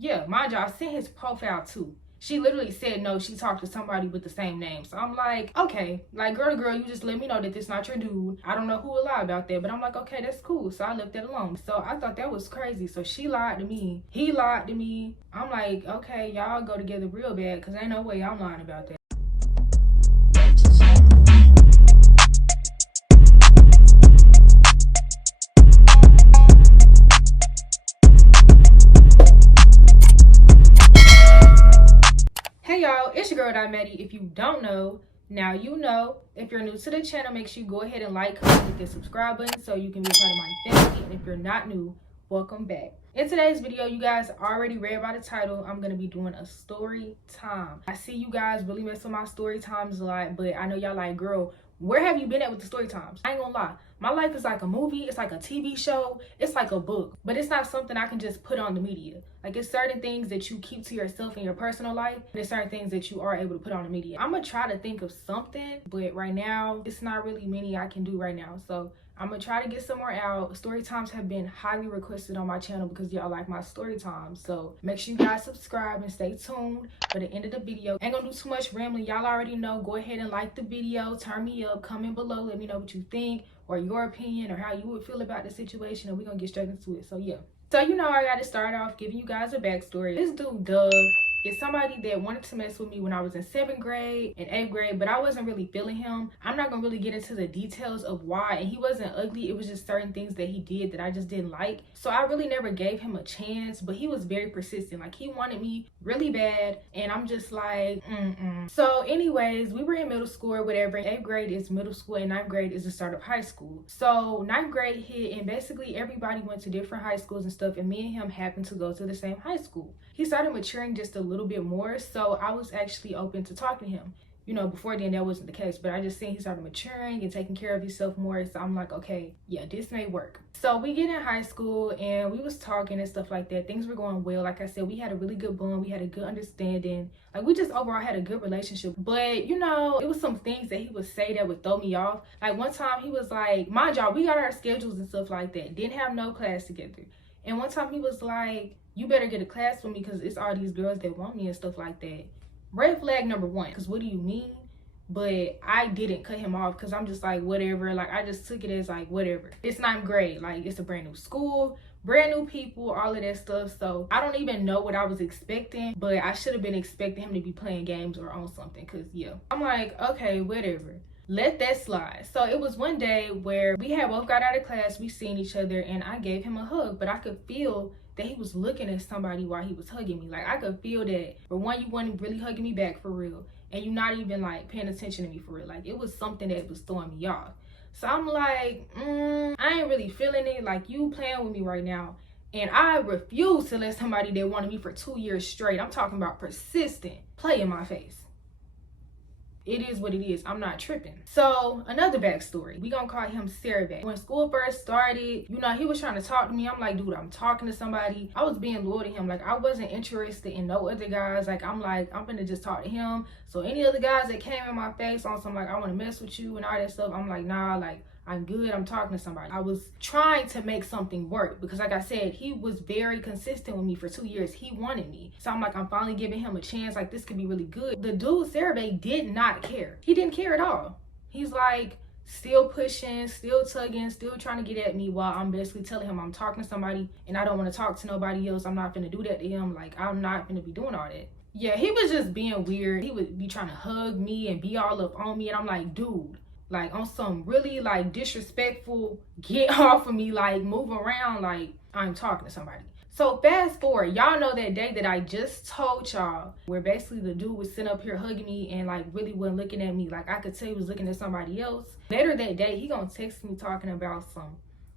Yeah, mind you, I sent his profile too. She literally said no, she talked to somebody with the same name. So I'm like, okay, like girl to girl, you just let me know that this not your dude. I don't know who will lie about that, but I'm like, okay, that's cool. So I left that alone. So I thought that was crazy. So she lied to me. He lied to me. I'm like, okay, y'all go together real bad because ain't no way I'm lying about that. Hey y'all, it's your Real.Maddie. If you don't know, now you know. If you're new to the channel, make sure you go ahead and like, comment, hit the subscribe button so you can be a part of my family. And if you're not new, welcome back. In today's video, you guys already read by the title, I'm going to be doing a story time. I see you guys really mess with my story times a lot, but I know y'all like, girl, where have you been at with the story times? I ain't gonna lie. My life is like a movie, it's like a TV show, it's like a book, but it's not something I can just put on the media. Like, it's certain things that you keep to yourself in your personal life. There's certain things that you are able to put on the media. I'm gonna try to think of something, but right now, it's not really many I can do right now. So I'm gonna try to get some more out. Story times have been highly requested on my channel because y'all like my story times. So make sure you guys subscribe and stay tuned for the end of the video. Ain't gonna do too much rambling. Y'all already know. Go ahead and like the video, turn me up, comment below, let me know what you think or your opinion or how you would feel about the situation, and we're gonna get straight into it. So yeah. So you know, I gotta start off giving you guys a backstory. This dude, Doug, is somebody that wanted to mess with me when I was in 7th grade and 8th grade, but I wasn't really feeling him. I'm not gonna really get into the details of why, and he wasn't ugly. It was just certain things that he did that I just didn't like. So I really never gave him a chance, but he was very persistent. Like, he wanted me really bad, and I'm just like, So anyways, we were in middle school or whatever. 8th grade is middle school and 9th grade is the start of high school. So 9th grade hit, and basically everybody went to different high schools and stuff, and me and him happened to go to the same high school. He started maturing just a little bit more, so I was actually open to talking to him. You know, before then that wasn't the case, but I just seen he started maturing and taking care of himself more, so I'm like, okay, yeah, this may work. So we get in high school and we was talking and stuff like that. Things were going well. Like I said, we had a really good bond. We had a good understanding. Like, we just overall had a good relationship. But, you know, it was some things that he would say that would throw me off. Like, one time he was like, mind y'all, we got our schedules and stuff like that. Didn't have no class together. And one time he was like, you better get a class with me because it's all these girls that want me and stuff like that. Red flag number one, because what do you mean? But I didn't cut him off because I'm just like, whatever. Like, I just took it as like, whatever. It's 9th grade. Like, it's a brand new school, brand new people, all of that stuff. So I don't even know what I was expecting, but I should have been expecting him to be playing games or on something, because yeah. I'm like, okay, whatever. Let that slide. So it was one day where we had both got out of class, we seen each other, and I gave him a hug, but I could feel that he was looking at somebody while he was hugging me. Like, I could feel that, for one, you weren't really hugging me back for real, and you're not even like paying attention to me for real. Like, it was something that was throwing me off. So I'm like, I ain't really feeling it. Like, you playing with me right now. And I refuse to let somebody that wanted me for 2 years straight, I'm talking about persistent, play in my face. It is what it is. I'm not tripping. So another backstory, we gonna call him Sarah. When school first started, you know, he was trying to talk to me. I'm like, dude, I'm talking to somebody. I was being loyal to him. Like, I wasn't interested in no other guys. Like, I'm gonna just talk to him. So any other guys that came in my face on some like, I want to mess with you and all that stuff, I'm like, nah, like, I'm good. I'm talking to somebody. I was trying to make something work because, like I said, he was very consistent with me for 2 years. He wanted me. So I'm like, I'm finally giving him a chance. Like, this could be really good. The dude, Sarah, did not care. He didn't care at all. He's like, still pushing, still tugging, still trying to get at me while I'm basically telling him I'm talking to somebody and I don't want to talk to nobody else. I'm not gonna do that to him. Like, I'm not gonna be doing all that. Yeah, he was just being weird. He would be trying to hug me and be all up on me. And I'm like, dude, like, on some really like disrespectful, get off of me, like, move around, like I'm talking to somebody. So fast forward, y'all know that day that I just told y'all, where basically the dude was sitting up here hugging me and like really wasn't looking at me. Like, I could tell he was looking at somebody else. Later that day, he gonna text me talking about some,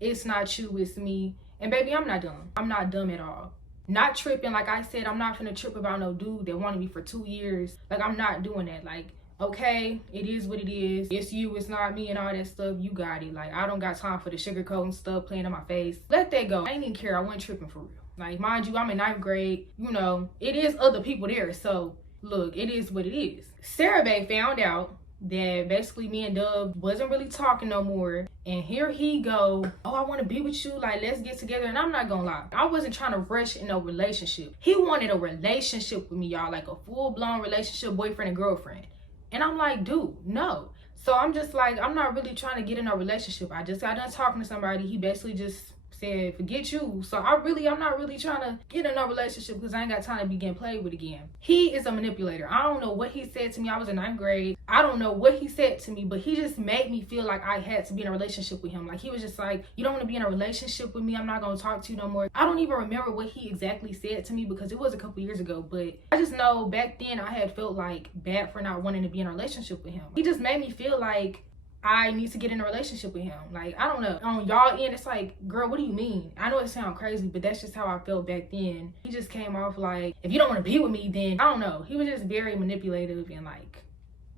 it's not you, it's me. And baby, I'm not dumb. I'm not dumb at all. Not tripping. Like I said, I'm not finna trip about no dude that wanted me for 2 years. Like, I'm not doing that. Like, okay, it is what it is. It's you, it's not me, and all that stuff. You got it. Like, I don't got time for the sugarcoating stuff, playing in my face. Let that go. I ain't even care. I wasn't tripping for real. Like, mind you, I'm in 9th grade. You know, it is other people there. So, look, it is what it is. Sarah found out that basically me and Dub wasn't really talking no more. And here he go, oh, I want to be with you, like, let's get together. And I'm not gonna lie, I wasn't trying to rush in a relationship. He wanted a relationship with me, y'all, like a full-blown relationship, boyfriend and girlfriend. And I'm like, dude, no. So I'm just like, I'm not really trying to get in a relationship. I just got done talking to somebody. He basically just said, forget you. So I'm not really trying to get in a relationship because I ain't got time to be getting played with again. He is a manipulator. I don't know what he said to me. I was in 9th grade. I don't know what he said to me, but he just made me feel like I had to be in a relationship with him. Like, he was just like, you don't want to be in a relationship with me. I'm not going to talk to you no more. I don't even remember what he exactly said to me because it was a couple years ago, but I just know back then I had felt like bad for not wanting to be in a relationship with him. He just made me feel like I need to get in a relationship with him. Like, I don't know. On y'all end, it's like, girl, what do you mean? I know it sounds crazy, but that's just how I felt back then. He just came off like, if you don't want to be with me, then I don't know. He was just very manipulative and like,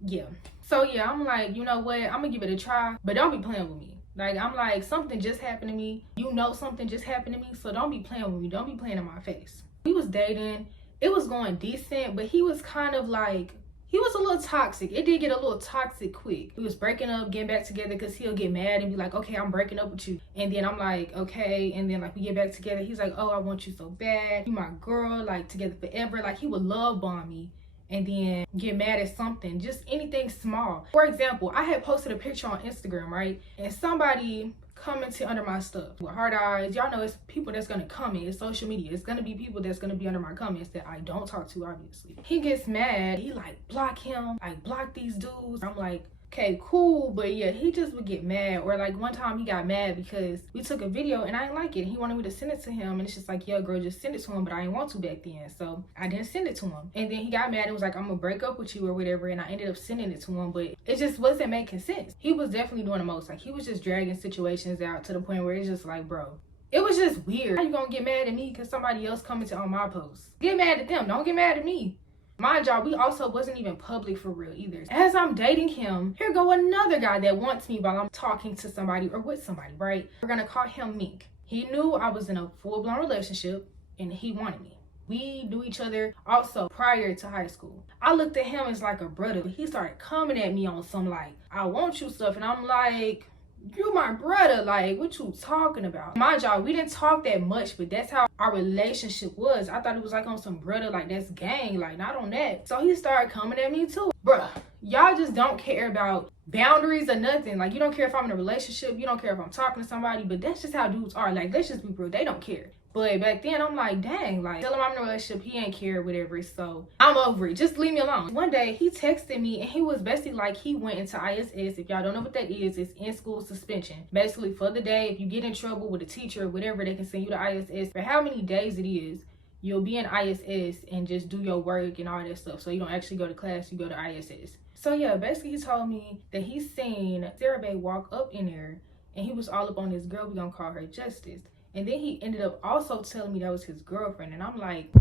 yeah. So yeah, I'm like, you know what? I'm gonna give it a try, but don't be playing with me. Like, I'm like, something just happened to me. You know something just happened to me, so don't be playing with me. Don't be playing in my face. We was dating. It was going decent, but he was kind of like, he was a little toxic. It did get a little toxic quick. We was breaking up, getting back together because he'll get mad and be like, okay, I'm breaking up with you. And then I'm like, okay. And then like we get back together. He's like, oh, I want you so bad. You my girl, like together forever. Like, he would love bomb me and then get mad at something, just anything small. For example, I had posted a picture on Instagram, right? And somebody commented under my stuff with hard eyes. Y'all know it's people that's gonna comment. It's social media. It's gonna be people that's gonna be under my comments that I don't talk to, obviously. He gets mad. He like, block him. I block these dudes. I'm like, okay, cool. But yeah, he just would get mad. Or like one time he got mad because we took a video and I didn't like it. He wanted me to send it to him. And it's just like, yo, girl, just send it to him. But I didn't want to back then. So I didn't send it to him. And then he got mad and was like, I'm gonna break up with you or whatever. And I ended up sending it to him. But it just wasn't making sense. He was definitely doing the most. Like, he was just dragging situations out to the point where it's just like, bro, it was just weird. How you gonna get mad at me because somebody else commented on my post? Get mad at them. Don't get mad at me. Mind y'all, we also wasn't even public for real either. As I'm dating him, here go another guy that wants me while I'm talking to somebody or with somebody, right? We're gonna call him Mink. He knew I was in a full-blown relationship and he wanted me. We knew each other also prior to high school. I looked at him as like a brother. He started coming at me on some like, I want you stuff. And I'm like, you my brother, like, what you talking about? Mind y'all, we didn't talk that much, but that's how our relationship was. I thought it was like on some brother, like that's gang, like not on that. So he started coming at me too. Bruh, y'all just don't care about boundaries or nothing. Like, you don't care if I'm in a relationship, you don't care if I'm talking to somebody, but that's just how dudes are. Like, let's just be real, they don't care. But back then, I'm like, dang, like, tell him I'm in a relationship, he ain't care, whatever, so I'm over it. Just leave me alone. One day, he texted me, and he was basically like, he went into ISS. If y'all don't know what that is, it's in-school suspension. Basically, for the day, if you get in trouble with a teacher or whatever, they can send you to ISS. For how many days it is, you'll be in ISS and just do your work and all that stuff. So you don't actually go to class, you go to ISS. So yeah, basically, he told me that he seen Sarah Bae walk up in there, and he was all up on this girl, we gonna call her Justice. And then he ended up also telling me that was his girlfriend. And I'm like,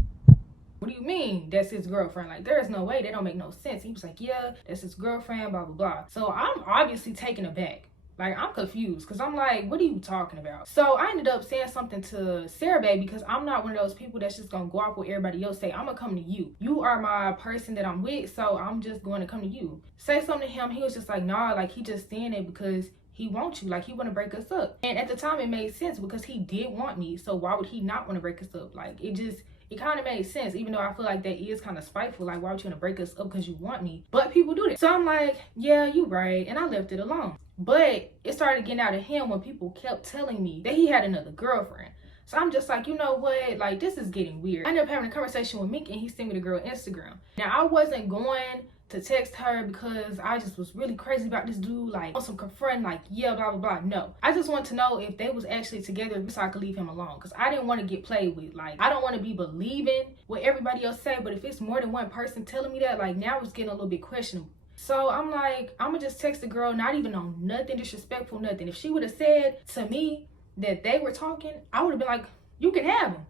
what do you mean that's his girlfriend? Like, there's no way. That don't make no sense. He was like, yeah, that's his girlfriend, blah, blah, blah. So I'm obviously taken aback. Like, I'm confused because I'm like, what are you talking about? So I ended up saying something to Sarah Bae because I'm not one of those people that's just going to go off what everybody else say. I'm going to come to you. You are my person that I'm with, so I'm just going to come to you. Say something to him. He was just like, nah, like, he just saying it because he wants you, like he want to break us up. And at the time it made sense because he did want me, so why would he not want to break us up? Like, it kind of made sense, even though I feel like that is kind of spiteful. Like, why would you want to break us up because you want me? But people do that. So I'm like, yeah, you right, and I left it alone. But it started getting out of him when people kept telling me that he had another girlfriend. So I'm just like, you know what, like, this is getting weird. I ended up having a conversation with Mink and he sent me the girl Instagram. Now, I wasn't going to text her because I just was really crazy about this dude, like on some confront, like, yeah, blah, blah, blah. No, I just want to know if they was actually together so I could leave him alone, because I didn't want to get played with. Like, I don't want to be believing what everybody else say, but if it's more than one person telling me that, like, now it's getting a little bit questionable. So I'm like, I'm gonna just text the girl, not even on nothing disrespectful, nothing. If she would have said to me that they were talking, I would have been like, you can have him.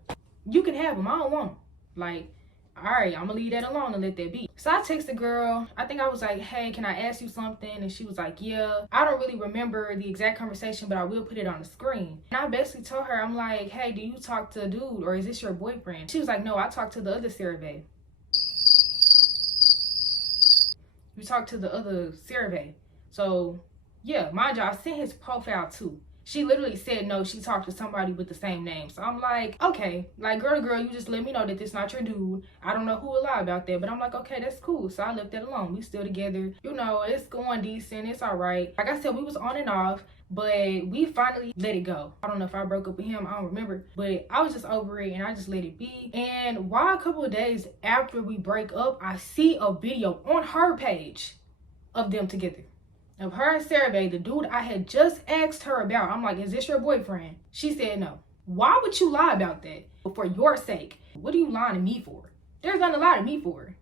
You can have him. I don't want him. Like, all right, I'm gonna leave that alone and let that be. So I text the girl. I think I was like, hey, can I ask you something? And she was like, yeah. I don't really remember the exact conversation, but I will put it on the screen. And I basically told her, I'm like, hey, do you talk to a dude or is this your boyfriend? She was like, no, I talked to the other Sarah Bae. we talked to the other survey. So yeah, mind you, I sent his profile too. She literally said no, she talked to somebody with the same name. So I'm like, okay, like girl to girl, you just let me know that this not your dude. I don't know who will lie about that, but I'm like, okay, that's cool. So I left that alone. We still together. You know, it's going decent. It's all right. Like I said, we was on and off, but we finally let it go. I don't know if I broke up with him. I don't remember, but I was just over it and I just let it be. And while a couple of days after we break up, I see a video on her page of them together. Of her and Survey, the dude I had just asked her about. I'm like, is this your boyfriend? She said no. Why would you lie about that? For your sake. What are you lying to me for? There's nothing to lie to me for.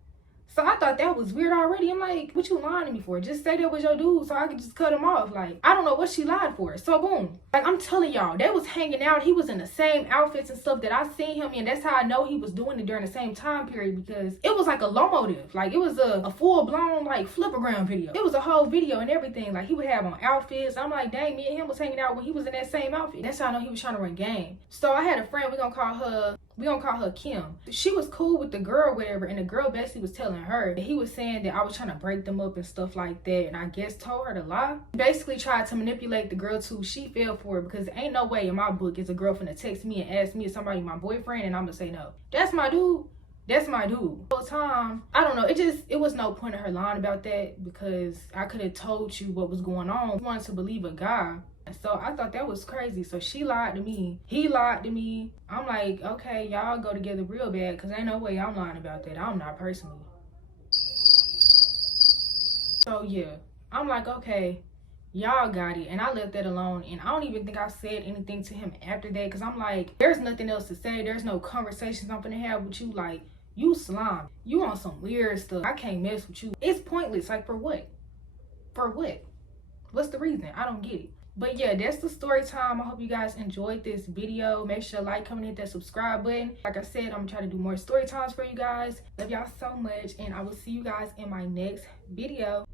So I thought that was weird already. I'm like, what you lying to me for? Just say that was your dude so I could just cut him off. Like, I don't know what she lied for. So boom. Like, I'm telling y'all, they was hanging out. He was in the same outfits and stuff that I seen him in. That's how I know he was doing it during the same time period, because it was like a low motive. Like, it was a full-blown, like, flipagram video. It was a whole video and everything. Like, he would have on outfits. I'm like, dang, me and him was hanging out when he was in that same outfit. That's how I know he was trying to run game. So I had a friend, we're gonna call her Kim. She was cool with the girl, whatever, and the girl basically was telling her that he was saying that I was trying to break them up and stuff like that, and I guess told her to lie. Basically tried to manipulate the girl too. She fell for it, because ain't no way in my book is a girl finna text me and ask me if somebody my boyfriend and I'm gonna say no. That's my dude. That's my dude. The whole time, I don't know, it was no point in her lying about that, because I could have told you what was going on. I wanted to believe a guy. So I thought that was crazy. So she lied to me. He lied to me. I'm like, okay, y'all go together real bad, because ain't no way I'm lying about that. I'm not personally. So yeah, I'm like, okay, y'all got it. And I left that alone. And I don't even think I said anything to him after that, because I'm like, there's nothing else to say. There's no conversations I'm gonna have with you. Like, you slime. You on some weird stuff. I can't mess with you. It's pointless. Like, for what? For what? What's the reason? I don't get it. But yeah, that's the story time. I hope you guys enjoyed this video. Make sure to like, comment, hit that subscribe button. Like I said, I'm gonna try to do more story times for you guys. Love y'all so much, and I will see you guys in my next video.